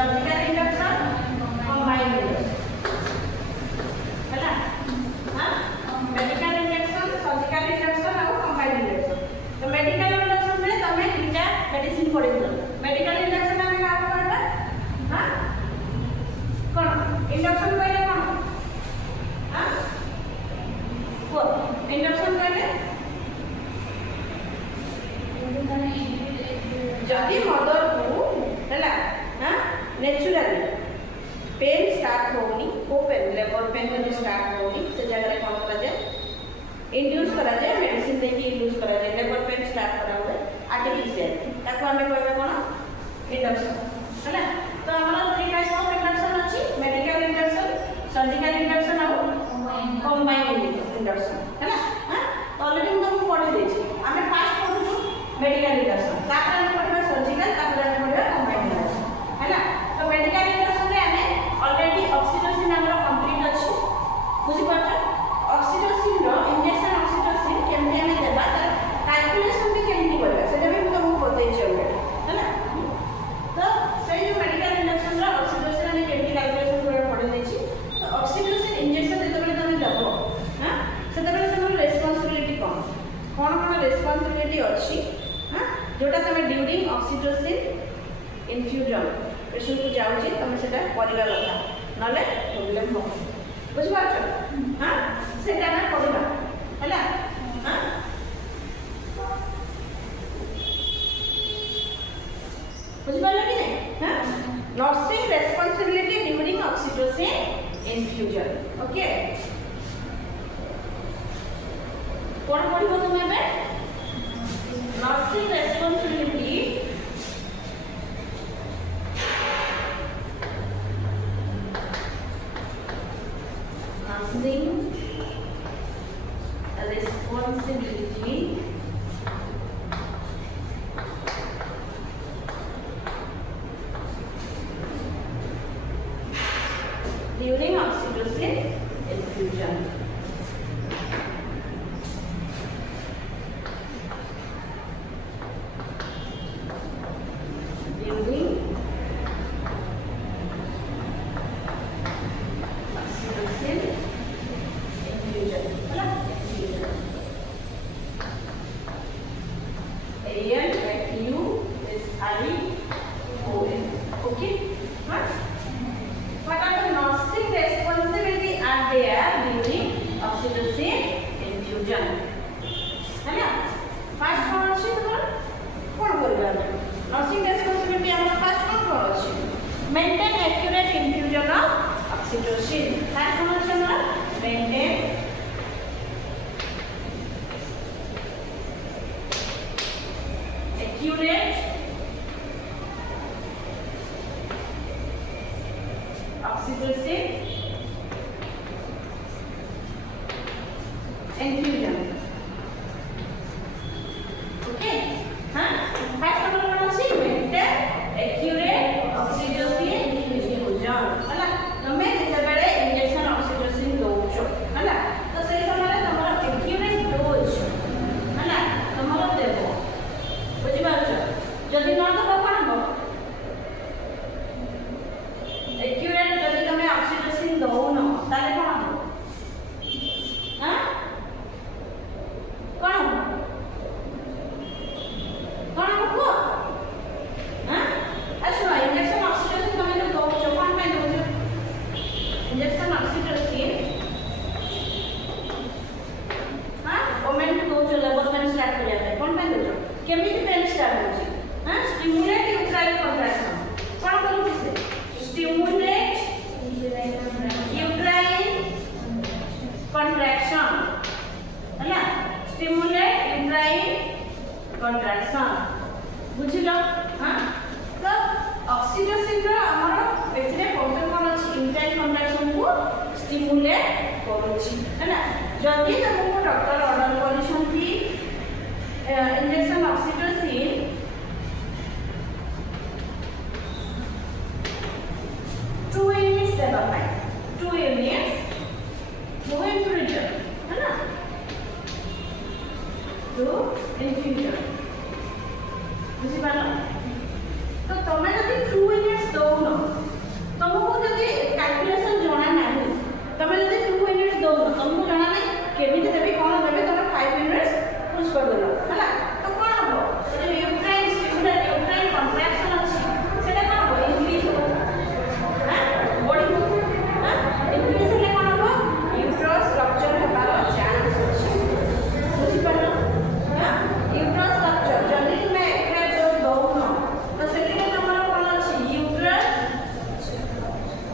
Surgical induction combined induction हैला हां medical induction surgical induction और कंबाइंड इंडक्शन तो मेडिकल इंडक्शन में तमे दुटा मेडिसिन पढि दिलो मेडिकल इंडक्शन में का करबा हां कोन इंडक्शन कहले कोन हां को इंडक्शन कहले जदि मदर को हैला हां नेचुरली पेन स्टार्ट होनी को पेन लेबर पेन जदि स्टार्ट होनी से जगह कोन करा जाए इंड्यूस करा जाए मेडिसिन देके इंड्यूस करा जाए लेबर पेन स्टार्ट करा हुए आर्टिफिशियल ताको हमें कहबे कोन इंडक्शन हैला तो हमरा थ्री टाइप ऑफ इंडक्शन अछि मेडिकल इंडक्शन सर्जिकल इंडक्शन और कंबाइंड इंडक्शन हैला हां तो ऑलरेडी हम तुमको पढ़ी देछि हमें फास्ट पढ़ू मेडिकल इंडक्शन तापर हम पढ़बा सर्जिकल तापर हम पढ़बा कंबाइंड इंडक्शन हैला तो मेडिकल इंडक्शन रे हमें ऑलरेडी ऑक्सीटोसिन हमरो कंप्लीट अछि बुझि पाछो ऑक्सीटोसिन रो इंजेक्शन ऑक्सीटोसिन केमते हमें देबा तर कैलकुलेशन भी केमती करबा सेटा भी तुमको बतै छै ऑलरेडी हैला तो सही जो मेडिकल इंडक्शन रो ऑक्सीटोसिन हमें केमती कैलकुलेशन करबा पड़े नै छी तो ऑक्सीटोसिन इंजेक्शन जेतबे तमे देबो हां सेतबे तमर रिस्पांसिबिलिटी कोन रिस्पांसिबिलिटी अछि हां जोटा तमे ड्यूरिंग ऑक्सीटोसिन इन्फ्यूजन पेशेंट को जाउची तमे सेटा करबा लगा नले प्रॉब्लम हो बुझ पाछो हां सेटा ना करबा हैला हां बुझ पालो कि नहीं हां nursing responsibility during oxytocin infusion okay कौन पढ़िबो तुमे बे nursing responsibility during oxytocin infusion maintain accurate infusion of oxytocin that function maintain accurate oxytocin infusion okay huh first number one is maintain accurate oxytocin infusion हला तमे जेबेले injection oxytocin दोछो हला तो सही समय तमरा एक्यूरेट डोज हला तमरा देबो बुझि पाछो जदी न तो कोन हो एक्यूरेट जदी तमे ऑक्सीटोसिन दोउनो ताले कोन हो हां कोन हो कोन हो हां अच्छा इंजेक्शन ऑक्सीटोसिन तमे तो दोछो कोन पे दोछो इंजेक्शन ऑक्सीटोसिन हां ओमेन दोछो लेबर पेन स्टार्ट कर जाता है कोन पे दोछो केमिति पेन स्टार्ट होची हां स्टिमुलेट यूट्राइन कंट्रैक्शन कोन करू से स्टिमुलेट यूट्राइन कंट्रैक्शन हला स्टिमुलेट यूट्राइन कंट्रैक्शन बुझिलो हां तो ऑक्सीटोसिन रो हमरो एथिरे फंक्शन कोन अछि यूट्राइन कंट्रैक्शन को स्टिमुलेट करूची हैना जदी तुमको डॉक्टर ऑर्डर करिसंती इंजेक्शन ऑक्सीटोसिन 2 यूनिट्स देबा पाए 2 यूनिट्स वो इन्फ्यूजन है ना 2 इन्फ्यूजन बुझी पालो तो तमे जदी 2 यूनिट्स दोनो दौन तुमको जाना नहीं केमी देवी कौन देवे तुम 5 मिनट्स पुश कर देलो हला तो कौन हो जो यूट्राइन स्टिमुलेट यूट्राइन कॉन्ट्रैक्शन अछि सेटा कौन हो इंक्रीज हो हां बॉडी को हां इंक्रीज हेले कौन हो यूट्रस रप्चर हेबार चांस अछि बुझि पालो हां यूट्रस रप्चर जल्दी में एकरा जो दौन तो सेठी हमर कौन अछि यूट्रस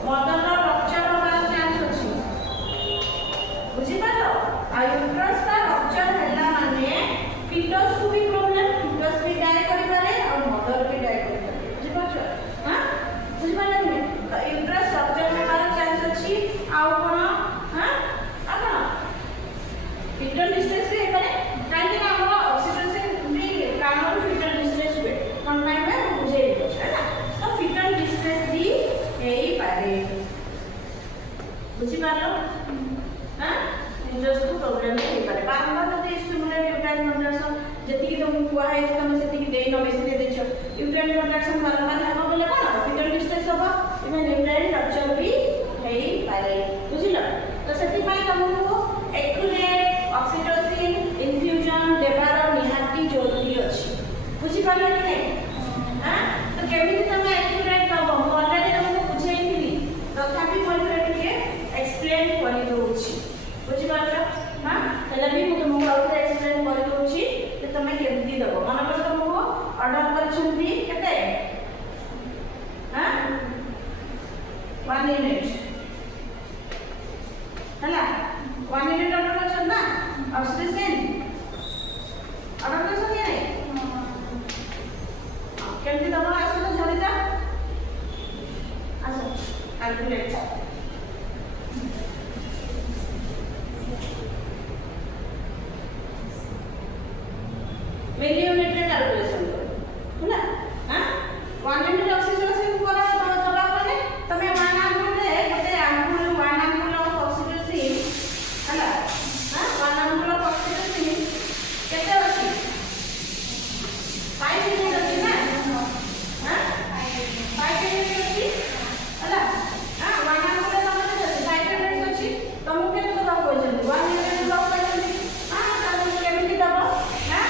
मदर रप्चर हेबार चांस अछि बुझि पालो आ यूट्रस का रप्चर हैला माने फीटस को भी प्रॉब्लम फीटस भी डाई करि पारे और मदर भी डाई करि पारे बुझि पाछो हां बुझि पाले कि तो यूट्रस रप्चर हेबार चांस अछि आउ कोन हां आ कोन फीटल डिस्ट्रेस भी पारे काहे कि हमर ऑक्सीटोसिन भी कारण फीटल डिस्ट्रेस हुए कोन टाइम में बुझे है ना तो फीटल डिस्ट्रेस भी हेई पारे बुझि पालो हां इंजस को प्रॉब्लम नहीं पारे बारंबार तो स्टिमुलेट यूट्राइन कॉन्ट्रैक्शन जति तुम कुआ है तुम सेति दे न बेसी दे देछो यूट्राइन कॉन्ट्रैक्शन बारंबार हम बोले कोन फीटल डिस्ट्रेस होबो इवन यूट्राइन रप्चर भी हेई पारे बुझिलो तो सेति पई तुमको एक्यूरेट ऑक्सीटोसिन इन्फ्यूजन देबार निहाती जरूरी अछि बुझि पाले कि नहीं हां तो केमिति तुम एक्यूरेट दबो ऑलरेडी तुमको बुझेइथिली तथापि मोर के एक्सप्लेन करि दोछि बुझि पाछो हां तले भी मु तुमको और एक्सप्लेन करि दोछि कि तुम केमिति दबो मन कर तुमको ऑर्डर करछन्ती केते हां 1 मिनिट हला 1 मिनिट ऑर्डर करछन ना ऑक्सीजन ऑर्डर करछन कि नहीं केमिति दबो आसो तो झरिता आसो कैलकुलेट मिलीमीटर कैलकुलेशन करो होला हां 1 मिनट ऑक्सीजन करा दबा माने तमे 1 आंगुल रे गोटे आंगुल 1 आंगुल ऑफ ऑक्सीजन होला हां 1 आंगुल ऑफ ऑक्सीजन केते अछि 5 मिनट अछि ना हां 5 मिनट अछि होला हां 1 आंगुल रे तमे 5 मिनट अछि तमु केते दबा कहछन 1 मिनट दबा कहछन हां तमु केमिति दबा हां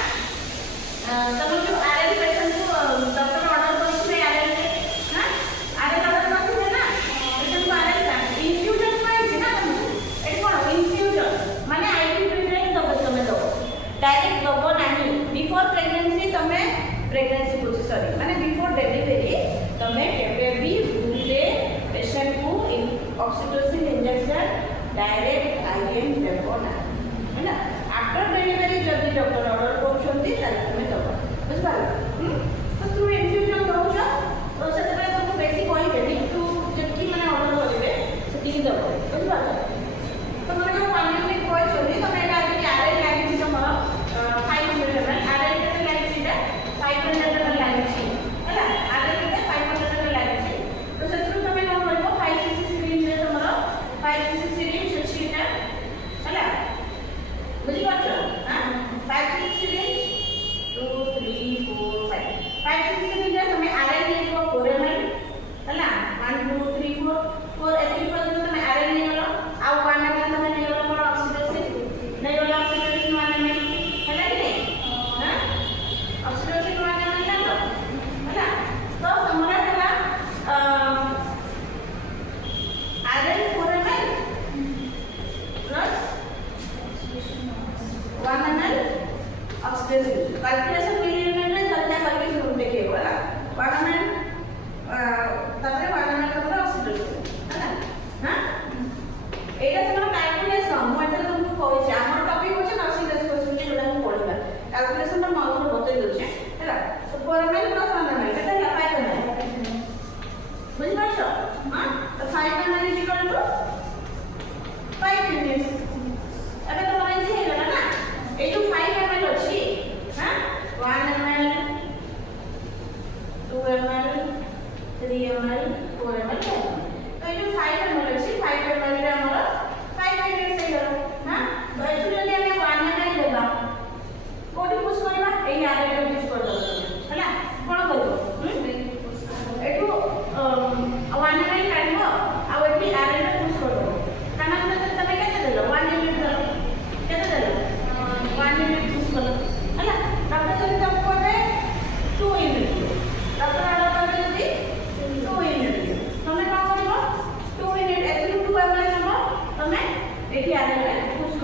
तब जो आरएल पेशेंट को डॉक्टर ऑर्डर करछे आरएल हां आरएल ऑर्डर करछे ना पेशेंट को आरएल का इन्फ्यूजन पाइछे ना तुम एटी कोन इन्फ्यूजन माने आईवी प्रिपेयरिंग दबो तमे दो डायरेक्ट दबो नाही बिफोर प्रेगनेंसी तमे प्रेगनेंसी को सॉरी माने बिफोर डिलीवरी तमे केबे भी भूले पेशेंट को ऑक्सीटोसिन इंजेक्शन डायरेक्ट आईएम देबो ना है ना आफ्टर डिलीवरी जब डॉक्टर ऑर्डर करछन्ती ताले तमे दबो बुझ पालो तो तू इन्फ्यूजन दउछ तो सेते पे तुमको बेसी कोई देबी तू जबकि माने ऑर्डर करबे सेति दबो बुझ पालो तो माने जो 1 मिनिट कोइ छली तमे एटा कि आरएल लागि तमरा 5 मिनिट में आरएल केते लागि छिटा 500 लागि छि हैला आरएल केते 500 लागि छि तो सेतु तमे न करबो 5 cc सिरिंज रे तमरा 5 cc सिरिंज छिटा हैला बुझि पाछो हां 5 cc सिरिंज 2 3 4 5 5 cc सिरिंज तमे आरएल लेबो 4 ml हैला 1 2 3 4 4 एति पर तमे आरएल ले गलो आ 1 ml तमे ले गलो मोर ऑक्सीटोसिन ले गलो ऑक्सीटोसिन 1 ml हैला कि नहीं हां ऑक्सीटोसिन 1 ml ले लो हैला तो तमरा हैला RL 4 ml plus 1 ml oxygen calculation millimetre रे जल्दी करके शुरू देखिए वाला 1 ml तापरे 1 ml तमरा ऑक्सीजन हैना हां एटा तमरा कैलकुलेशन मु एटा तुमको कहै छै हमर टॉपिक होछ नर्सिंग रेस्पिरेटरी जोडा हम पढिबा कैलकुलेशन त मन बतै दउ छै हैला तो 4 ml प्लस 1 ml केते ହେଲା 5 ml बुझि पाछो हां तो 5 ml is equal to 5 minutes अबे तो माने जे हेला ना ए जो 5 ml अछि हां 1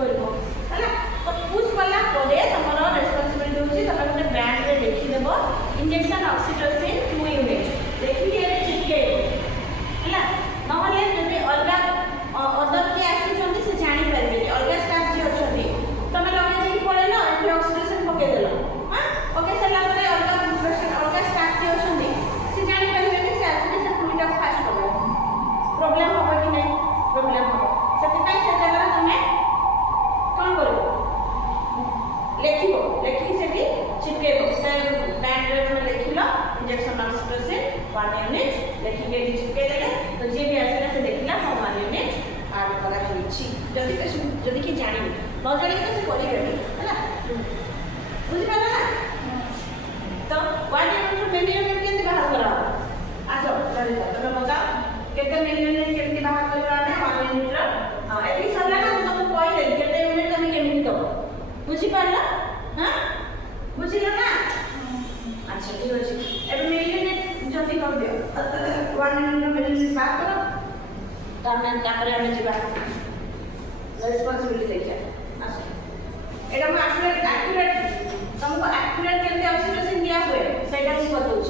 करबो हैला तो पुश वाला परे तमरो रेस्पोंसिबिलिटी होची तमे गोटे ब्रांड रे लिखि देबो इंजेक्शन ऑक्सीटोसिन 2 यूनिट लिखि दिए चिपके हैला नहले जदि अलगा अदर के आसी छथि से जानि परबे अलगा स्टाफ जे अछथि तमे लगे देखि पळेलो एंटी ऑक्सीडेशन पके देलो हां ओके सला परे अलगा स्टाफ जे अछथि से जानि परबे कि से ऑक्सीडेशन पूरीटा फास्ट होबो प्रॉब्लम होबो कि नहीं प्रॉब्लम होबो सेति से जगह तमे कोन करबो लेखिबो लेखि सेठी चिपकेबो से बैंड रे लेखिलो इंजेक्शन ऑक्सीटोसिन 1 यूनिट लेखि के चिपके देले तो जे भी आसीला से देखिला हम 1 यूनिट आड करा होईछि जदी कि जानि न जानि तो से करिबे हैला बुझि पाला ना तो 1 यूनिट मिली यूनिट केंति बाहर करा आसो चली जा तमे बताओ केते मिली यूनिट केंति बाहर करबा ने 1 यूनिट रो एति सबला ना तुमको कहि दे केते यूनिट तमे केमि दबो बुझि पाला हां बुझिलो ना अच्छा ठीक अछि एबे मिली यूनिट जल्दी कर दियो 1 यूनिट मिली यूनिट बात करो तामे ताकरे हम जिबा रेस्पोंसिबिलिटी देखा अच्छा एटा हम एक्यूरेट तुमको एक्यूरेट केते ऑक्सीटोसिन दिया हुए सेटा हम बताउछ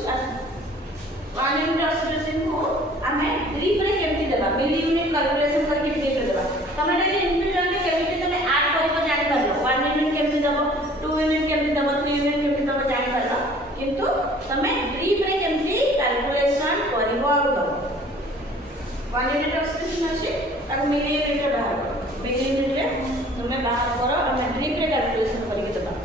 1 यूनिट ऑक्सीटोसिन को हमें ड्रिप रे केमति देबा मिली यूनिट कैलकुलेशन करके ड्रिप रे देबा तमे एटा इंडिविजुअल के केमति तमे ऐड करबो जानि परलो 1 यूनिट केमति देबो 2 यूनिट केमति देबो 3 यूनिट केमति तमे जानि परलो किंतु तमे ड्रिप रे केमति कैलकुलेशन करबो आ दो 1 यूनिट ऑक्सीटोसिन अछि ताको मिली यूनिट रे बाहर करो मिली यूनिट रे तमे बाहर करो हमें ड्रिप रे कैलकुलेशन करके देबा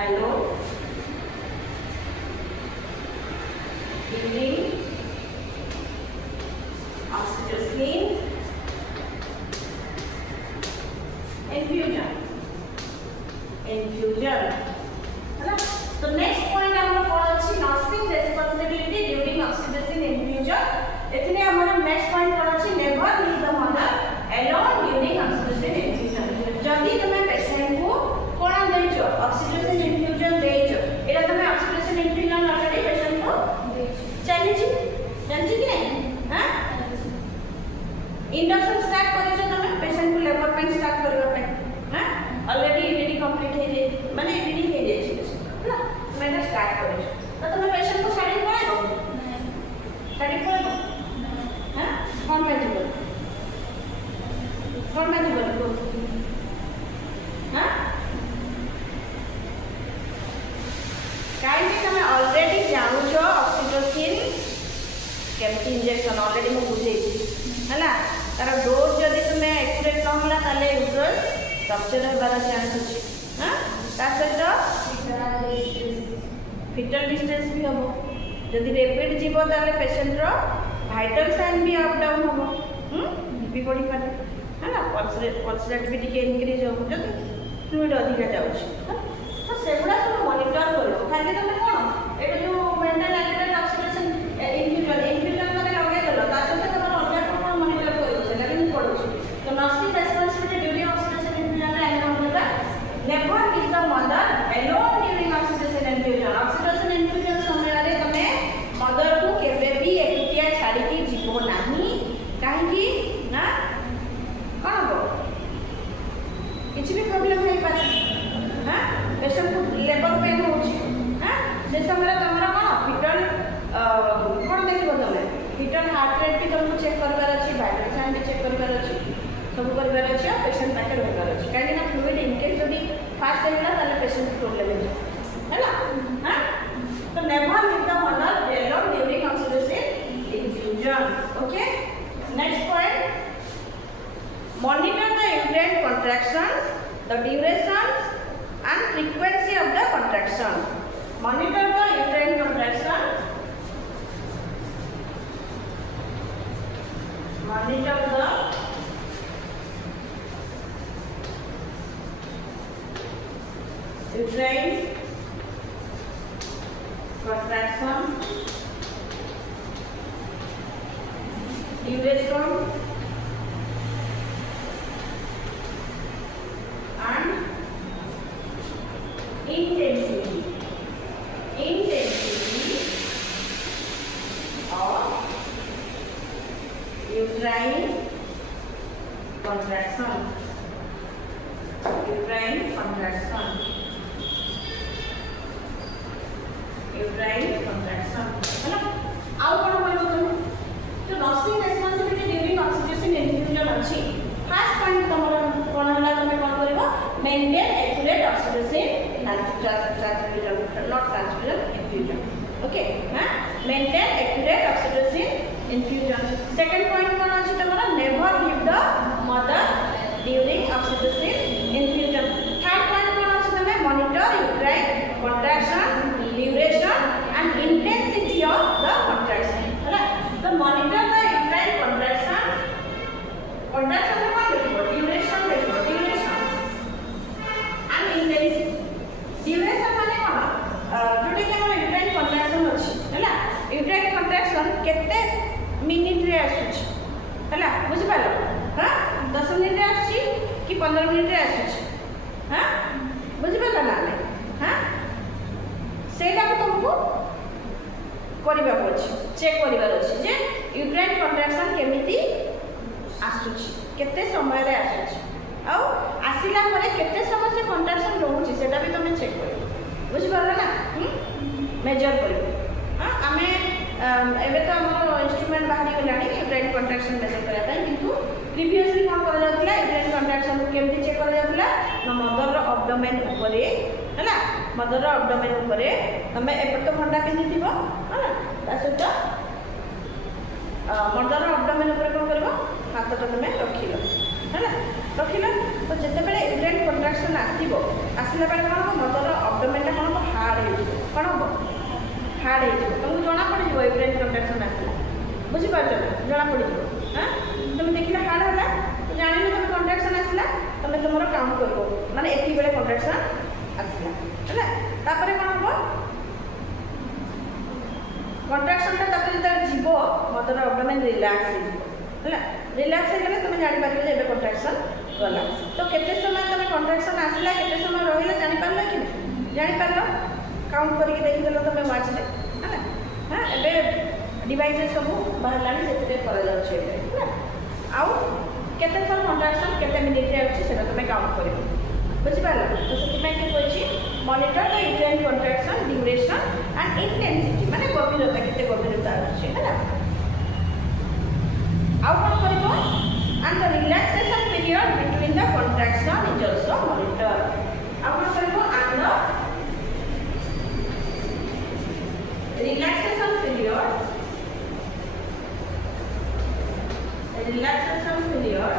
alone during oxytocin infusion है ना। तो नेक्स्ट पॉइंट हमर कोन अछि nursing responsibility during oxytocin infusion. एथिने हमर नेक्स्ट पॉइंट कोन अछि never leave the mother alone during oxytocin infusion. जदी तुमे पेशेंट को कोन दैछो ऑक्सीटोसिन इन्फ्यूजन दैछो एटा तुमे ऑक्सीटोसिन इन्फ्यूजन ऑलरेडी पेशेंट को चाहिए जानछि कि नहीं हां इंडक्शन स्टार्ट करिछो तुमे पेशेंट को लेबर पेन स्टार्ट करबा पे हां ऑलरेडी ईडीडी कंप्लीट है जे माने ईडीडी है जे ना मैंने स्टार्ट करिछो तो तुमे पेशेंट को छाड़ी पड़ो छाड़ी पड़ो हां कौन में जीवन हां काहे कि तुमे ऑलरेडी जानु छो ऑक्सीटोसिन केमिकल इंजेक्शन ऑलरेडी मु बुझे हैला तार डोज जदी तुमे एक्यूरेट न होला ताले यूट्रस रप्चर होबार चांस अछि हां ता सहित फिटल डिस्ट्रेस भी हम जदि रैपिड जीवो ताले पेशेंट रो वाइटल साइन भी अप डाउन हम बीपी बड़ी पारे है ना पल्स रेट भी टिके इंक्रीज हो जदि फ्लूइड अधिक जाउछ तो सेगुडा सब मॉनिटर करो खाली तुम कोन एटा जो मेंटेन एक्यूरेट ऑक्सीडेशन इन्फ्यूजन माने लगे देलो ता सहित तुम अन्य कोन मॉनिटर करो सेटा भी पड़ो तो nursing responsibility during oxidation infusion रे आगे होता never leave the mother alone during oxidation infusion. Oxidation infusion समय रे तमे मदर को केबे भी एकुटिया छाड़ी की जीवो नाही काहे कि ना कोन हो किछि भी प्रॉब्लम है पारे हां पेशेंट को लेबर पेन होची हां से समय तमरा कोन फिटल कोन देखिबो तमे फिटल हार्ट रेट भी तुमको चेक करबार अछि वाइटल साइन भी चेक करबार अछि सब करबार अछि पेशेंट पाके रहबार अछि काहे ना फ्लूइड इनकेस जदी फास्ट हैला ताले पेशेंट प्रॉब्लम है ना हां तो never leave the mother alone during oxytocin infusion. Okay next point monitor the uterine contractions, the durations and frequency of the contraction. Monitor the uterine contraction, monitor the uterine contraction, duration and intensity of uterine contraction है ना। आउ कोन बोलबो तुम तो nursing responsibility during oxytocin infusion अछि first point तमरा कोन हला तुम कोन करबो maintain accurate oxytocin transfusion not transfusion infusion okay हां maintain accurate oxytocin infusion. Second point कोन अछि तमरा never leave the mother during oxytocin infusion. Third point कोन अछि तमे monitor uterine contraction duration and intensity of the contraction है ना। तो मॉनिटर द यूट्राइन contraction में कोन देखो duration देखो duration and intensity। duration माने कोन जोटे कि हमर यूट्राइन contraction अछि हैला यूट्राइन contraction केते मिनिट रे आसुछि हैला बुझि पालो हां 10 मिनिट रे आछि कि 15 मिनिट रे आसुछि हां बुझि पालो ना हां सेटा को तुमको करबा अछि चेक करबार अछि जे यूट्राइन contraction केमिति आसुछि केते समय रे आसुछि आ आसिला परे केते समय से contraction रहउछि सेटा भी तुम चेक करियो बुझि पारला ना मेजर करियो हां हमें एबे तो हमर इंस्ट्रूमेंट बाहरी गलानी यूट्राइन contraction मेजर करा पय किंतु प्रीवियसली कोन करा जातला यूट्राइन contraction को केमिति चेक करा जातला ना मदर रो एब्डोमेन ऊपरे हैला मदर रो एब्डोमेन ऊपरे तमे एपट फंडा केनि दिबो हैला तासोटा मदर रो एब्डोमेन ऊपरे कोन करबो हाथटा तमे रखिलो हैला रखिलो तो जते बेले यूट्राइन contraction आसीबो आसिला बेले कोन मदर रो एब्डोमेन कौन हम हार्ड हो तुमको जना पड़ यूरिन कंट्राक्शन आसला बुझीपार जना पड़ हाँ तुम देखिए हार्ड है तो जान तुम कंट्राक्शन आसला तुम तुम काउंट कर माने एति बेले कंट्राक्शन आसला है कौन हम कंट्राक्शन जो जीव मदर अब्डोमेन रिलैक्स है रिलैक्स हो तुम जापर जे कंट्राक्शन गला तो केते समय तुम कंट्राक्शन आसला केते समय रहिला जानि पारलो कि जानि पारलो काउंट करके देखि देलो तुम वाच रे है हां एबे डिवाइस सब बाहर लानी सेते करा जाउ छे है आउ केते थर कंट्राक्शन केते मिनिट रे अछि सेटा तुम काउंट करियो बुझि पारलो तो सेति में के कोछि monitor the uterine contraction duration and intensity माने गभीरता केते गभीरता अछि है आउ कोन करिवो and the relaxation period between the contraction is also monitored. Now what करेंगे and the relaxation period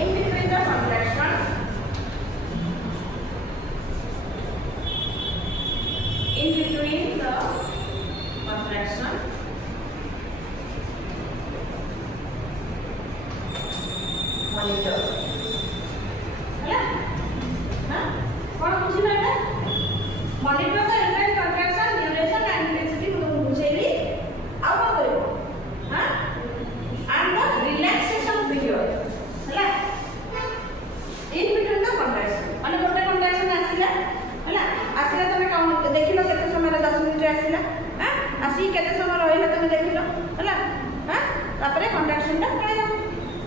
in between the contraction monitor है ना कौन बुझी बेटा monitor the urine कंट्राक्शन duration and intensity को बुझेली आ कौन करिवो हां एंड द रिलैक्सेशन पीरियड हैला इन बिटवीन द कंट्राक्शन माने गोटे कंट्राक्शन आसीला हैला आसीला तमे काउंट देखिलो केते समय रे 10 मिनिट रे आसीला हां आसी केते समय रहिला तमे देखिलो हैला हां तापरे कंट्राक्शन टा पळेला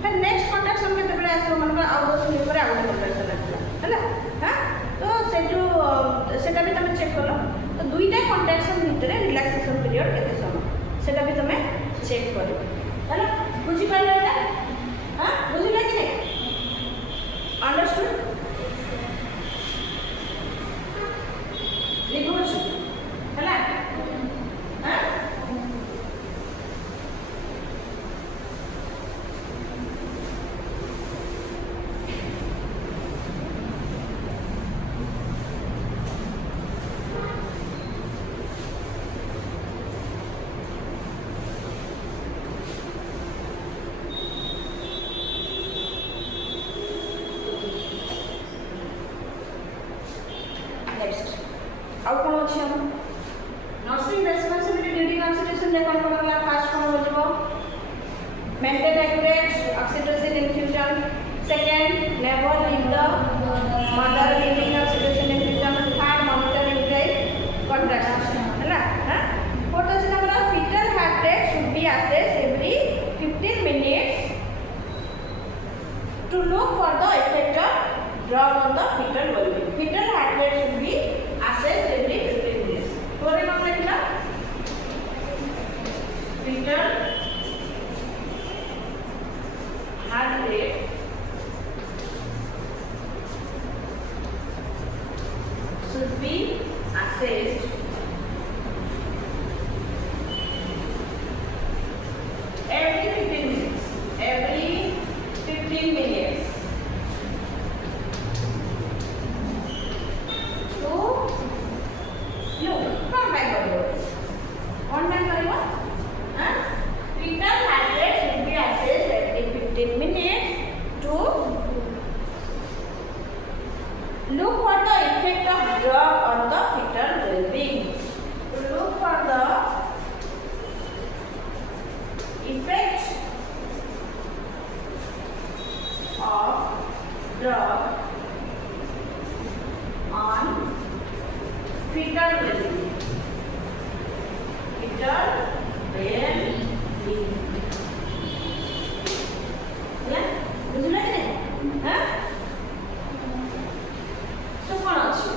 फिर नेक्स्ट कंट्राक्शन के बेले आसो मन आ 10 मिनिट पर आउट कंट्राक्शन आसीला हैला हां तो से जो सेटा भी तमे चेक करो तो दुईटा कंट्राक्शन भितर रिलैक्सेशन पीरियड केते समय सेटा भी तमे चेक करो हैला बुझी पाइलो एटा हां बुझिले कि नहीं अंडरस्टूड लिखो हैला हां आउ कौन अच्छे हम नर्सिंग रेस्पॉन्सिबिलिटी ड्यूरिंग ऑक्सीडेशन जे कौन कौन फास्ट कौन हो जबो maintain accurate oxytocin infusion second never leave the mother during oxytocin infusion third monitor uterine कंट्राक्शन है ना हां फोर्थ अछि हमरा fetal heart rate should be assessed every 15 minutes to look for the effect of drug on the fetal well-being fetal heart rate should be assessed every 15 minutes. Kore kon lekla? Fetal heart rate should be assessed every 15 minutes. Every 15 minutes. Fetal heart rate should be assessed every 15 minutes to look for the effect of drug on the fetal well-being. To look for the effect of drug on fetal well-being. Fetal well-being. Yeah? बुझले कि हां तो कौन अछि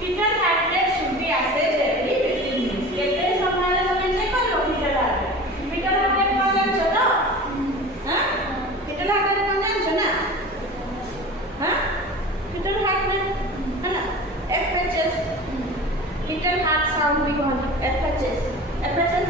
fetal heart rate should be assessed every 15 minutes केते समय रे तमे चेक करो fetal heart rate कौन जानछो तो हां fetal heart rate कौन जानछो ना हां fetal heart rate है ना FHS fetal heart sound भी कहन FHS FHS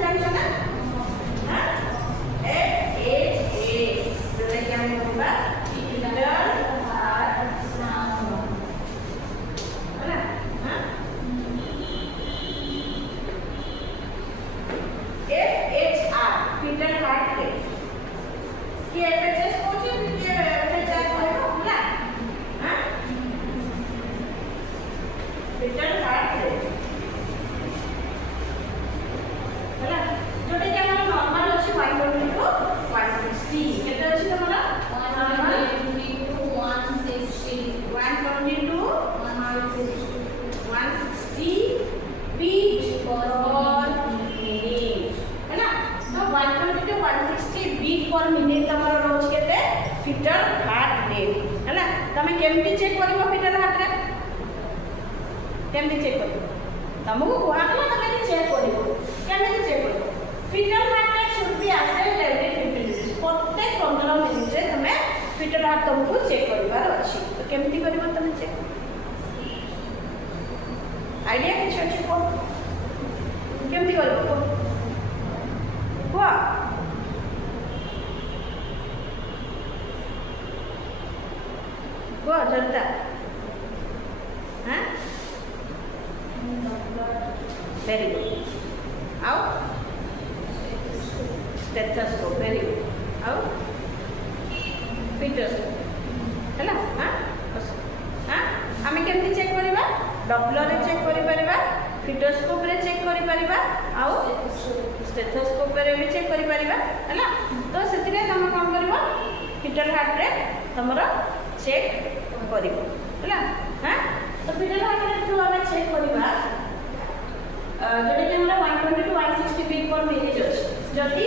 केमती चेक करिवो फिटर हार्ट रे केमती चेक करिवो तुमको कुआकला केमती चेक करिवो केमती चेक करिवो फिटर हार्ट रे should be assessed every 15 minutes प्रत्येक 15 मिनिट रे तुमे फिटर हार्ट तुमको चेक करिवार अछि तो केमती करिवो तुमे चेक आइडिया किछ अछि को केमती करिवो को को जल्दा हाँ वेरी गुड आओ स्टेथोस्कोप वेरी गुड आओ पिटोस्कोप है हाँ हाँ आम केमती चेक करवा डॉपलर रे चेक करि परिबा फिटोस्कोप रे चेक करि परिबा आओ स्टेथोस्कोप रे भी चेक करि परिबा है तो सेतिरे तुम कौन करबो फिटर हार्ट रे तुमरो चेक करिबो है हाँ तो फिटर हार्ट रे जो हमें चेक करबा जोटा कि हमरा 120 टू 160 बीट पर मिनिट अछि जदि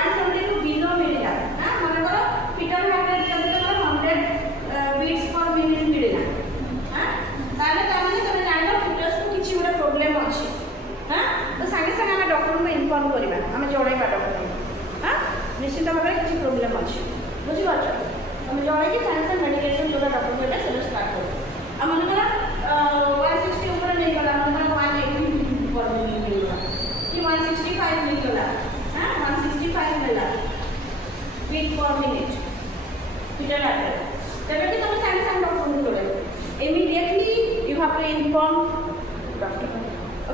120 टू बिलो मिलिला हां माने करो फिटर हार्ट रे जदि तमरो 100 बीट्स पर मिनिट मिलिला हां ताले ताने तमे जानो फिटर्स को किछि गोटे प्रॉब्लम अछि हां तो संगे संगे हम डॉक्टर को इन्फॉर्म करबा हम जणैबा डॉक्टर को हां निश्चित भाबे किछि प्रॉब्लम अछि बुझि पाछो हम जणै कि संगे संगे मेडिकेशन जोटा डॉक्टर को एटा से स्टार्ट करो आ माने करो 160 ऊपर नै गला माने 180 पर मिनिट मिलला कि 165 मिलला हां 165 मिलला beat per minute fitter heart तबे कि तुम संगे संगे डॉक्टर को बोले immediately you have to inform doctor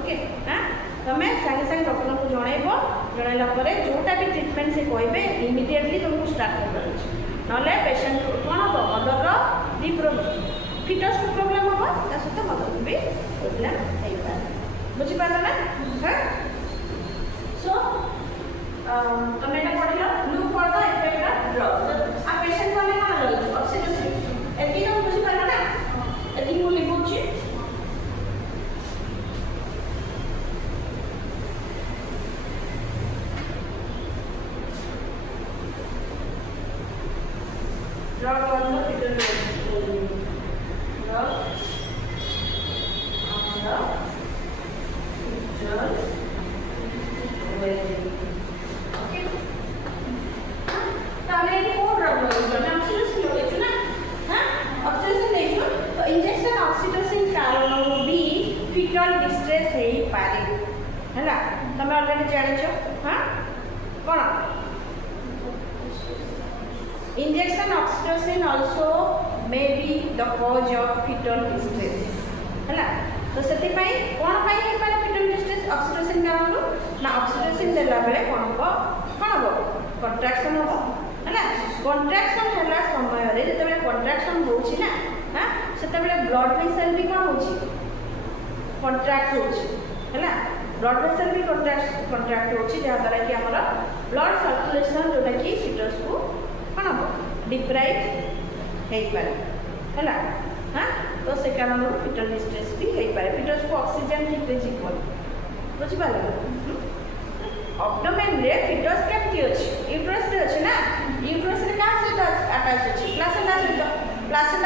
okay हां तमे संगे संगे डॉक्टर को जणाइबो जणाइला परे जोटा भी ट्रीटमेंट से कहबे इमीडिएटली तुमको स्टार्ट करबा अछि नले पेशेंट कोन हो मदर रो दी प्रॉब्लम फिटस को प्रॉब्लम हो ता सहित मदर को भी प्रॉब्लम हेइ पारे बुझी पाला ना हां सो तमे एटा पढिलो look for the effect of drug आ पेशेंट को हमें कोन लगै ऑक्सीटोसिन एती हम बुझी पाला ना एती को लिखुची drug on the fitter drug on the fitter okay तो हमने ये कौन ड्रग लगाया ना ऑक्सीटोसिन लगाया ना हाँ ऑक्सीटोसिन लेજો तो इंजेक्शन ऑक्सीटोसिन कारण भी फिटल डिस्ट्रेस है पारे है ना तमे ऑलरेडी जानि छो हाँ कौन Injection oxytocin also may be the cause of fetal distress. है तो से कौन पाई fetal distress oxytocin कारण ना oxytocin देला बेले कौन हम कंट्राक्शन हम है कंट्राक्शन है समय रे जते बेले कंट्राक्शन होछि ना हां सेते बेले ब्लड वेसल भी कौन होछि कंट्रैक्ट होछि है ब्लड वेसल भी कंट्रैक्ट होछि जहा द्वारा कि हमरा ब्लड सर्कुलेशन जोटा कि फिटस को कौन हम डिप्राइव हो पारे है हाँ तो से कारण फिटल डिस्ट्रेस भी हो पारे फिटस को ऑक्सीजन ठीक रे जीवन बुझिपाल अब्डोमेन रे फिटस केमती अछि यूट्रस रे अछि ना यूट्रस रे का सहित अटैच अछि प्लासेंटा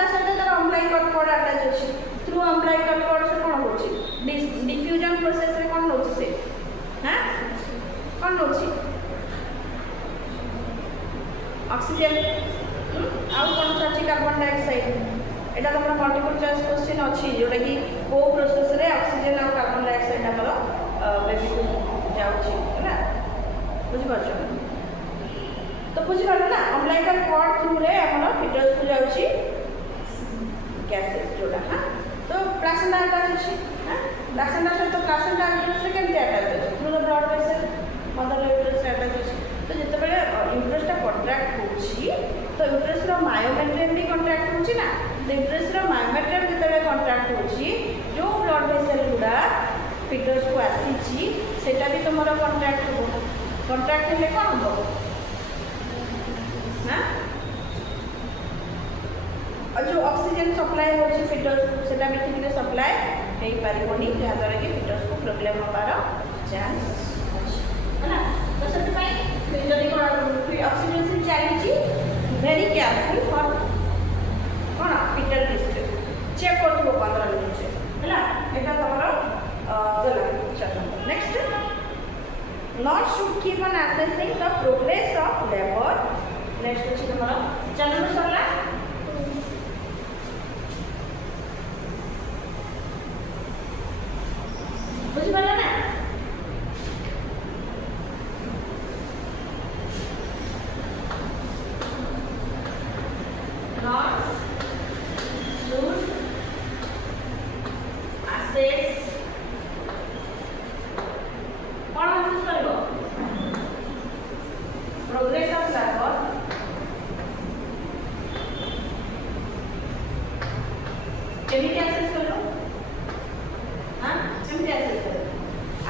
सहित तर अम्बिलिकल कॉर्ड अटैच अछि थ्रू अम्बिलिकल कॉर्ड से कोन होछि डिफ्यूजन प्रोसेस रे कोन होछि से हां कोन होछि ऑक्सीजन आउ कौन सा अच्छी कार्बन डाइऑक्साइड एटा तो मल्टीपल चॉइस क्वेश्चन अच्छी जोटा कि को प्रोसेस रे ऑक्सीजन और कार्बन डाइऑक्साइड हमर बेबी को जाउची है बुझि पाछो तो बुझि पालो ना अम्बिलिकल कॉर्ड थ्रू रे हमर फिटस को जाउची गैसेस जोटा हां तो प्लासेंटा अटैच अछि हां प्लासेंटा से तो प्लासेंटा यूट्रस से केमते अटैच अछि through the blood vessel mother uterus से अटैच अछि तो जिते बेले यूट्रसटा कंट्रैक्ट होछि तो यूट्रस रो मायोमेट्रियम भी कंट्रैक्ट होछि ना तो यूट्रस रो मायोमेट्रियम जिते बेले कंट्रैक्ट होछि जो ब्लड वेसल गुडा फिटस को आसीछि सेटा भी तमरो कंट्रैक्ट हो कंट्रैक्ट हेले कोन हो ना और जो ऑक्सीजन सप्लाई होछि फिटस सेटा भी ठीक रे सप्लाई हेई पारिबोनी जहा द्वारा कि फिटस को प्रॉब्लम होबार चांस है ना तो सब भाई जदि ऑक्सीजन चली वेरी केयरफुल फॉर कौन फिटल चेक करथबो 15 मिनिट हैला एटा तमरो गला चलो next not should keep on assessing the progress of labour next अछि तमरो चलो सरला बुझि पाला ना not should assess कौन assess करिवो प्रोग्रेस ऑफ लेबर केमिति assess करिवो हां केमिति assess करिवो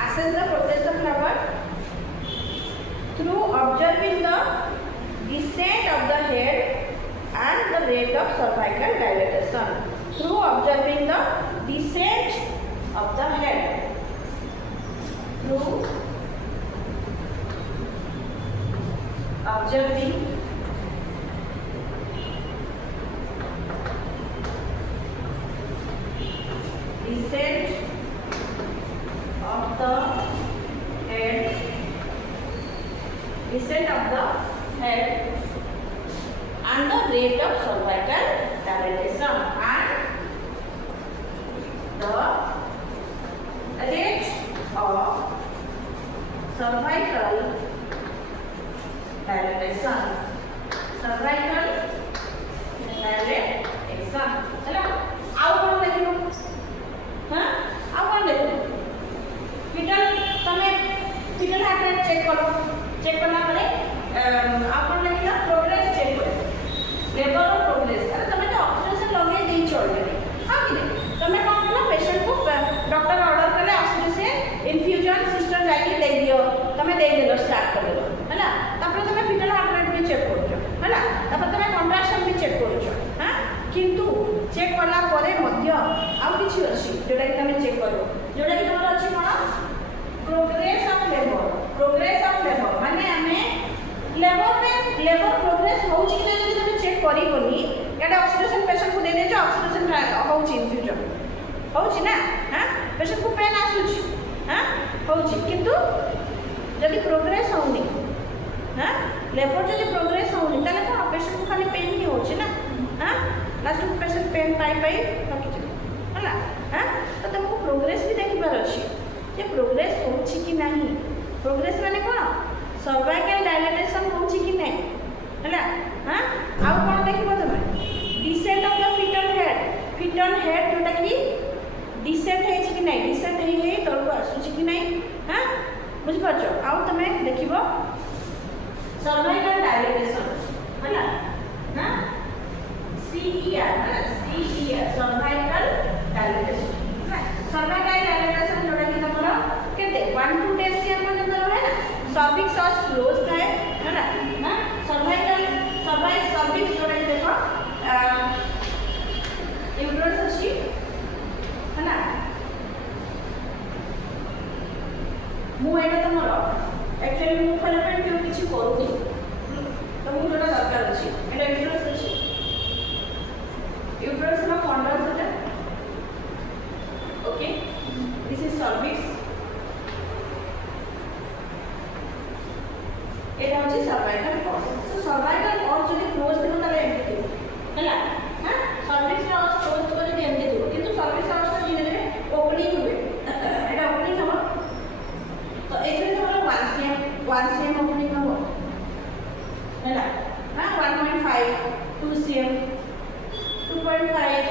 assess the progress of leber through observing the descent of the head and the rate of cervical dilatation through observing the descent of the head through observing descent of the head and the rate of cervical dilatation and the rate of cervical dilatation ହେଲା ଆଉ कोन देखियो हां ଆଉ कोन देखियो foetal तमे foetal heart rate check करला परे आप कोन देखियो प्रोग्रेस चेक करो लेबर और प्रोग्रेस अरे तमे तो ऑक्सीजन लगे दी ऑलरेडी हां कि तमे कोन कलो पेशेंट को डॉक्टर ऑर्डर करले ऑक्सीजन इन्फ्यूजन सिस्टर जाई दे दियो तमे दे देलो स्टार्ट कर देलो हैला तापर तमे फिटल हार्ट रेट भी चेक करो हैला तापर तमे कंट्राक्शन भी चेक करो हां किंतु चेक करला परे मध्य आ किछि अछि जोडा कि तमे चेक करो जोडा कि तमरो अछि कोन प्रोग्रेस ऑफ लेबर माने हमें लेबर प्रोग्रेस होउछि कि जदि तमे चेक करी बोली एटा ऑक्सीडेशन पेशेंट को दे दे जो ऑक्सीडेशन होउछि इन्फ्यूजन होउछि ना हां पेशेंट को पेन आसुछि हां होउछि किंतु जदि प्रोग्रेस होउनी हां लेबर जदि प्रोग्रेस होउनी ताले कोन पेशेंट को खाली पेन ही होउछि ना हां लास्ट को पेशेंट पेन पाई रखिछ होला हां तो तुमको प्रोग्रेस भी देखिबार अछि जे प्रोग्रेस होउछि कि नाही प्रोग्रेस माने कोन सर्वाइकल डायलेटेशन होउछि कि नाही हैला हां आउ कोन देखिबो तमे descent of the fetal head जोटा कि डिसेंट हेछि कि नाही डिसेंट हे तळको आसुछि कि नाही हां बुझि पाछो आउ तमे देखिबो सर्वाइकल डायलेटेशन हैला हां CER cervical dilatation cervical dilatation जोटा कि तमरो केते 1 to 10 cm पर्यंत रहे ना सर्विक्स और क्लोज थाए है ना हां सर्वाइकल सर्विक्स जोटा कि देखो यूट्रस अछि है ना मु एटा तमरो एक्चुअली मु खाली पेन क्यों किछि करूनी तो मु जोटा दरकार अछि एटा यूट्रस अछि यूट्रस ना फंडस है ओके दिस इज सर्विक्स एटा होची cervical cause so cervical cause जदि क्लोज थिबो तले एमटी थिबो हैला हां सर्विक्स रा क्लोज थिबो जदि एमटी थिबो किंतु सर्विक्स अवस्था धीरे धीरे ओपनिंग हुए एटा ओपनिंग हबो तो एथरे हमर 1 cm ओपनिंग हबो हैला हां 1.5 2 cm 2.5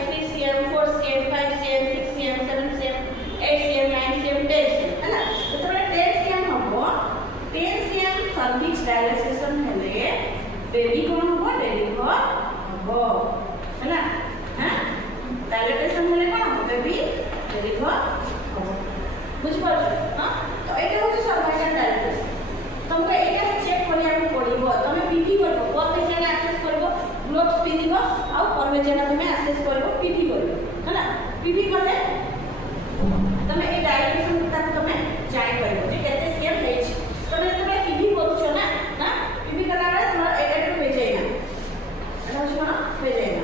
3 cm 4 cm 5 cm 6 cm 7 cm 8 cm 9 cm 10 cm हैला तो तोरा 10 cm हबो 10 cm सर्विक्स डायलेटेशन हेले बेबी कोन हबो डेलिवर हबो हैला हां डायलेटेशन हेले कोन हबो बेबी डेलिवर हबो बुझ पाछो हां तो एटा होची सर्वाइकल डायलेटेशन तुमको एटा चेक करिया पड़िबो तमे पीपी करबो पर पेशेंट एक्सेस करबो ग्लोव्स पिनिबो आ पर पेशेंट तमे एक्सेस करबो पीपी करबो हैला पीपी करले तमे ए डायलेटेशन तक तमे जाय करबो जे केते सीएम हेछि तमे तमे पीपी करूछो ना ना पीपी करला रे तमर एटा हो जाय ना एटा होछि ना हो जाय ना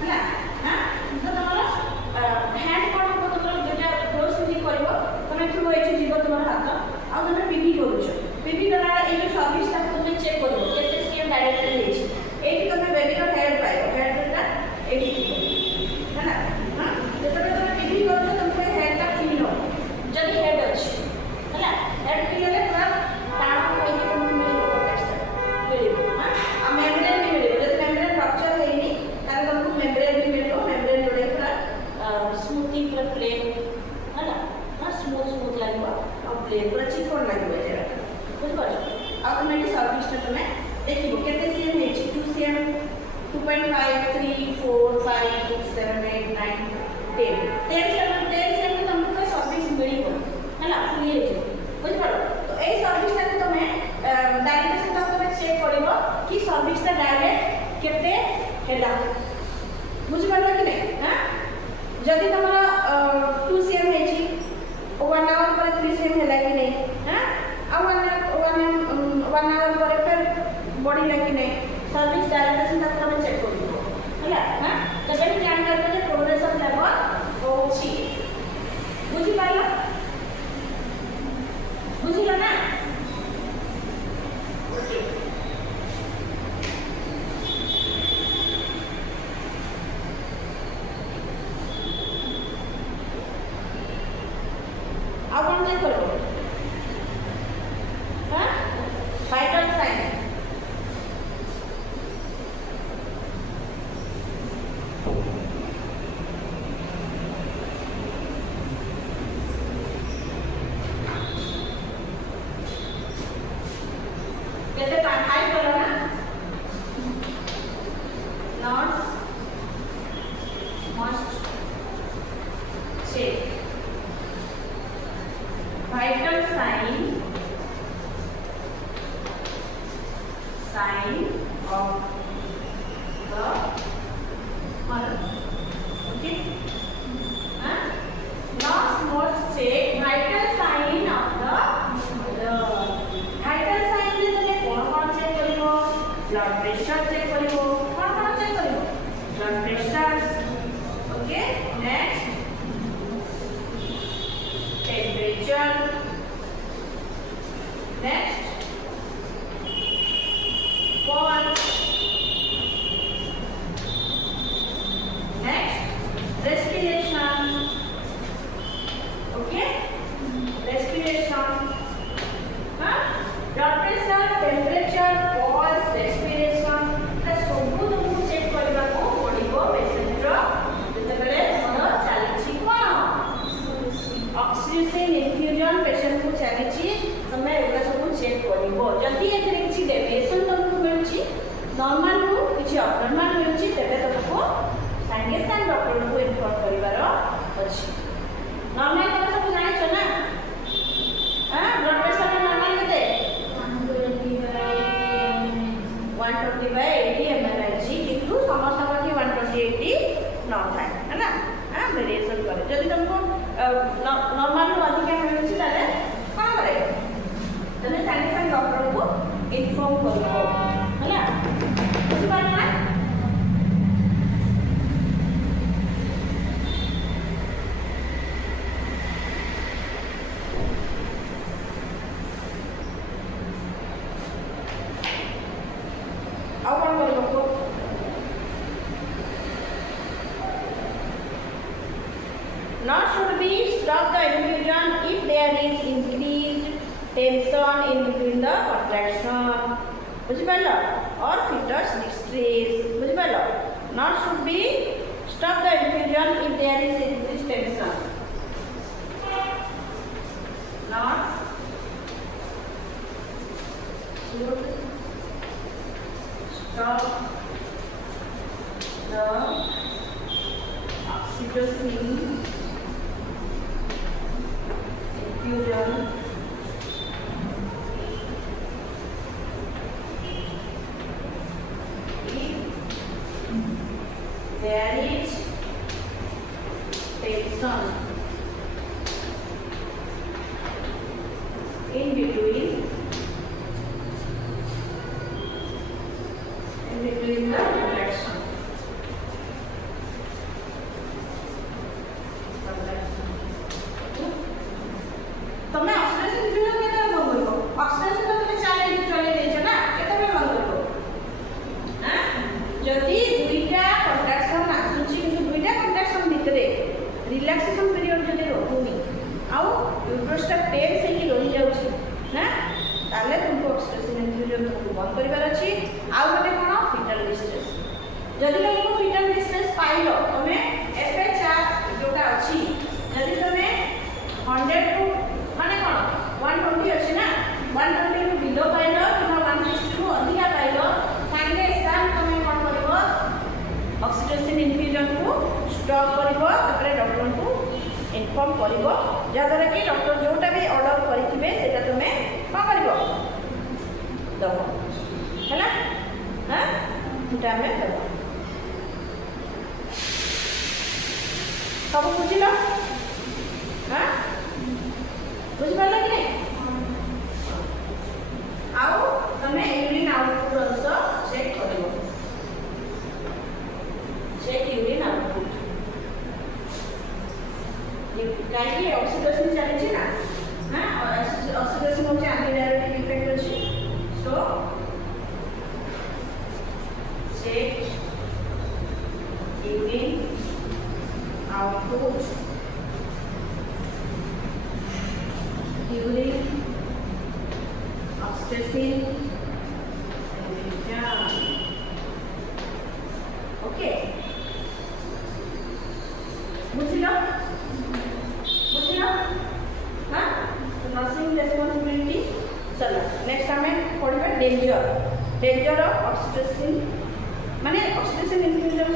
हैला हां 2.5 3 4 5 6 7 8 9 10 10 से तुमको सर्विस मिलिबो हैला फ्री है बुझ पड़ो तो ए सर्विस ता तुमे डायरेक्ट से तुमे चेक करिवो कि सर्विस ता डायरेक्ट केते हेला बुझ पड़ो कि नहीं हां जदी तमरा 2 cm है छी 1 आवर पर 3 cm हेला कि नहीं हां आ 1 आवर पर फिर बॉडी लागी नहीं सर्विस डायरेक्ट से तुमे चेक करिवो हैला हां तो जब जान करबो जे प्रोग्रेशन लेवल होछि बुझि पाइलो बुझिलो ना ओके अब हम चेक करो हां वाइटल साइन कैसे हाई करो ना not must check vital sign of the mother okay last must check vital sign of the mother vital sign रे तने कोन चेक करिवो ब्लड प्रेशर चेक करिवो कोन चेक करिवो blood pressure okay next temperature next pulse next respiration okay respiration हाँ blood pressure temperature pulse respiration ता सब तुमको चेक करबा को पड़िबो पेशेंट रो जते बेले हमर चालिछि कोन ऑक्सीजन इन्फ्यूजन पेशेंट को चलिछि तमे एगला सब चेक करिवो जति एथरे किछि डेविएशन तुमको मिलछि नॉर्मल रु किछि अबनॉर्मल मिलछि तेबे तुमको संगे संग डॉक्टर को इन्फॉर्म करिवार अछि नॉर्मल कथा सब जानि छ ना हां ब्लड प्रेशर नॉर्मल केते 120/80 ml किंतु समस्या कि 120/80 न थाए है ना हां वेरिएशन करे जदि तुमको नॉर्मल रो अधिक मिलछि ताले कोन करे तने संगे संग डॉक्टर को इन्फॉर्म करबो हैला बुझि पार ना अब कोन करबो Nurse should be stop the infusion if there is increased tension in between the contraction. बुझिपालो और fetus distress. बुझिपालो Nurse should be stop the infusion if there is increased tension. Nurse should stop the oxytocin infusion if there is tension in between the contraction. तमे oxygen infusion केते बंद करबो oxygen तो तमे चले देछ ना केते बंद करबो हां जदी दुईटा कंट्रैक्शन आसुची कि दुईटा कंट्रैक्शन भितरे रिलैक्सेशन पीरियड जदी रहउनी आउ यूट्रसटा टेंस हेकी रहि जाउची ना ताले तुमको ऑक्सीजन इन्फ्यूजन को बंद करिवार अछि आउ गोटे कोन फीटल डिस्ट्रेस जदी तुमको फीटल डिस्ट्रेस पाइलो तमे एफएचआर जोटा अछि जदी तमे 100 टू माने कोन 120 अछि ना 120 ରୁ बिलो पाइलो किबा 160 ରୁ अधिका पाइलो संगे साथ तमे कोन करबो चेक करिवो तापर डॉक्टर को इन्फॉर्म करिवो जहाँद्वारा कि डॉक्टर जोटा भी ऑर्डर करिथिबे सेटा तुमे कौन करिवो दबो हैला हां सेटा हमें दबो सब बुझिलो हां बुझि पाला कि नहीं आओ तमे यूरिन आउटपुट also चेक करिवो चेक यूरिन आउटपुट कहीं ऑक्सीडेशन चली ना हाँ ऑक्सीडेशन होचे एंटीडायरेटिक इफेक्ट अछि so check urine output urine oxidation okay बुझिलो नर्सिंग रेस्पॉन्सिबिलिटी चलो नेक्स्ट हमें पढ़ा डेंजर डेंजर ऑफ ऑक्सीटोसिन माने ऑक्सीटोसिन इनफ्यूजन